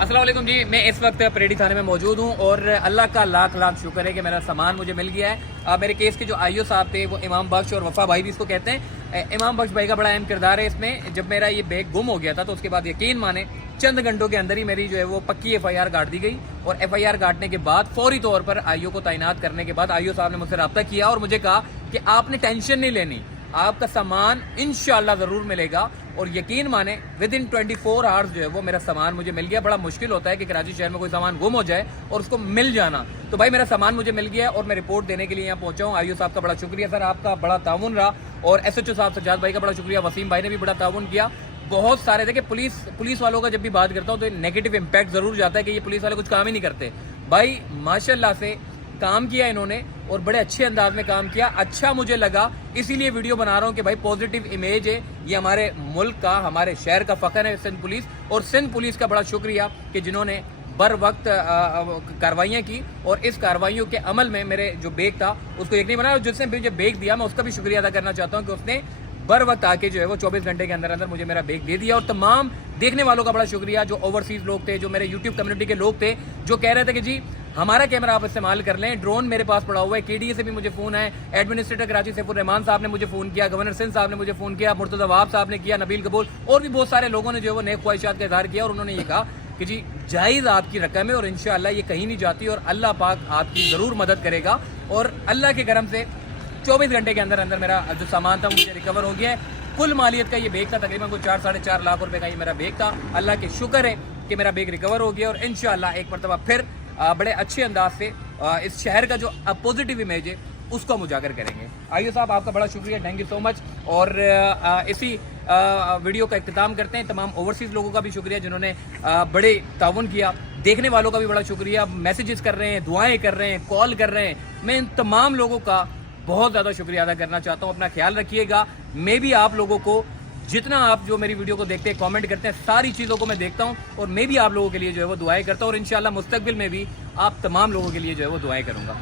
अस्सलाम वालेकुम जी, मैं इस वक्त परेडी थाने में मौजूद हूँ और अल्लाह का लाख लाख शुक्र है कि मेरा सामान मुझे मिल गया है। मेरे केस के जो आईओ साहब थे वो इमाम बख्श और वफा भाई भी इसको कहते हैं। इमाम बख्श भाई का बड़ा अहम किरदार है इसमें। जब मेरा ये बैग गुम हो गया था तो उसके बाद यकीन माने चंद घंटों के अंदर ही मेरी जो है वो पक्की FIR काट दी गई और FIR काटने के बाद फौरी तौर पर आईओ को तैनात करने के बाद आईओ साहब ने मुझसे रब्ता किया और मुझे कहा कि आपने टेंशन नहीं लेनी, आपका सामान इंशाल्लाह ज़रूर मिलेगा। और यकीन माने विद इन 24 आवर्स जो है वो मेरा सामान मुझे मिल गया। बड़ा मुश्किल होता है कि कराची शहर में कोई सामान गुम हो जाए और उसको मिल जाना। तो भाई मेरा सामान मुझे मिल गया और मैं रिपोर्ट देने के लिए यहाँ पहुंचा हूँ। आईओ साहब का बड़ा शुक्रिया सर, आपका बड़ा ताउन रहा। और SHO साहब सज्जाद भाई का बड़ा शुक्रिया, वसीम भाई ने भी बड़ा ताउन किया। बहुत सारे देखिए पुलिस वालों का जब भी बात करता हूँ तो नेगेटिव इम्पैक्ट जरूर जाता है कि ये पुलिस वाले कुछ काम ही नहीं करते। भाई माशाल्लाह से काम किया इन्होंने और बड़े अच्छे अंदाज में काम किया। अच्छा मुझे लगा, इसीलिए वीडियो बना रहा हूँ कि भाई पॉजिटिव इमेज है ये हमारे मुल्क का, हमारे शहर का फख्र है सिंध पुलिस। और सिंध पुलिस का बड़ा शुक्रिया कि जिन्होंने बर वक्त कार्रवाइयाँ की और इस कार्रवाइयों के अमल में मेरे जो बैग था उसको यकीनी बनाया। और जिसने मुझे बैग दिया मैं उसका भी शुक्रिया अदा करना चाहता हूँ कि उसने बर वक्त आके जो है वो 24 घंटे के अंदर अंदर मुझे मेरा बैग दे दिया। और तमाम देखने वालों का बड़ा शुक्रिया, जो ओवरसीज लोग थे, जो मेरे यूट्यूब कम्युनिटी के लोग थे, जो कह रहे थे कि जी हमारा कैमरा आप इस्तेमाल कर लें। ड्रोन मेरे पास पड़ा हुआ है, KDA से भी मुझे फोन है, एडमिनिस्ट्रेटर कराची सैफुर रहमान साहब ने मुझे फोन किया, गवर्नर सिंध साहब ने मुझे फोन किया, मुर्तजा वहाब साहब ने किया, नबील कबूल और भी बहुत सारे लोगों ने जो है वो नेक ख्वाहिशात का इजहार किया। और उन्होंने ये कहा कि जी जायज़ आपकी रकम है और इंशाअल्लाह ये कहीं नहीं जाती और अल्लाह पाक आपकी ज़रूर मदद करेगा। और अल्लाह के करम से 24 घंटे के अंदर अंदर मेरा जो सामान था मुझे रिकवर हो गया है। कुल मालियत का ये बैग था तकरीबन कोई 4-4.5 लाख रुपए का ये मेरा बैग था। अल्लाह के शुक्र है कि मेरा बैग रिकवर हो गया और इंशाअल्लाह एक मरतबा फिर बड़े अच्छे अंदाज से इस शहर का जो पॉजिटिव इमेज है उसको हम उजागर करेंगे। आईओ साहब आपका बड़ा शुक्रिया, थैंक यू सो मच। और इसी वीडियो का इख्तिताम करते हैं। तमाम ओवरसीज़ लोगों का भी शुक्रिया जिन्होंने बड़े ताउन किया। देखने वालों का भी बड़ा शुक्रिया, मैसेजेस कर रहे हैं, दुआएं कर रहे हैं, कॉल कर रहे हैं। मैं इन तमाम लोगों का बहुत ज़्यादा शुक्रिया अदा करना चाहता हूँ। अपना ख्याल रखिएगा। मैं भी आप लोगों को जितना आप जो मेरी वीडियो को देखते हैं, कमेंट करते हैं, सारी चीज़ों को मैं देखता हूँ और मैं भी आप लोगों के लिए जो है वो दुआएं करता हूँ और इंशाल्लाह मुस्तकबिल में भी आप तमाम लोगों के लिए जो है वो दुआएं करूँगा।